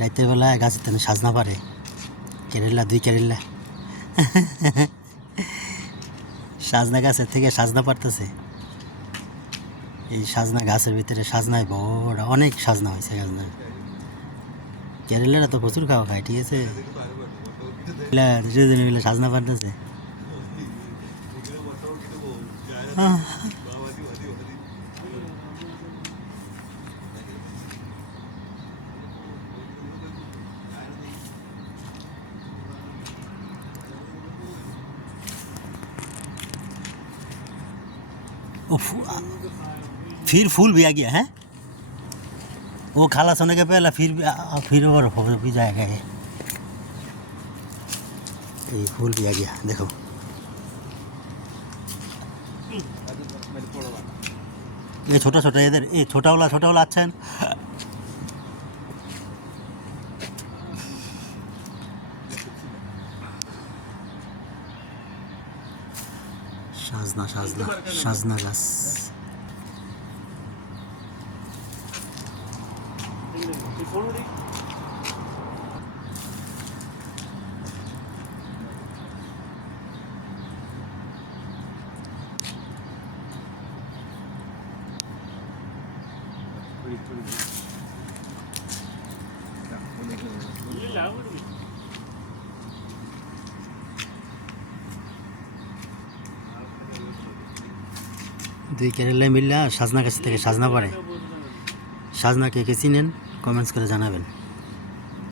রাতের বেলায় গাছের তেনে সাজনা পারে, কেরেলা 2 কেরেলা সাজনা গাছের থেকে সাজনা পারতেছে। এই সাজনা গাছের ভিতরে সাজনায় বড় অনেক সাজনা হয়েছে। সাজনা কেরেলারা তো প্রচুর খাওয়া খায়, ঠিক আছে। দুজনে মিলে সাজনা পারতেছে। फिर फूल भी आ गया है। वो खाला सोने के पहले फिर और हो भी जाएगा ये फूल भी आ गया, देखो। ये छोटा छोटा इधर, ये छोटा वाला अच्छा है। সাজনা সাজনা সাজনা গাছ। দুই কেরালায় মিললে সাজনা গাছ থেকে সাজনা পারে। সাজনা কে কে চিনেন কমেন্টস করে জানাবেন।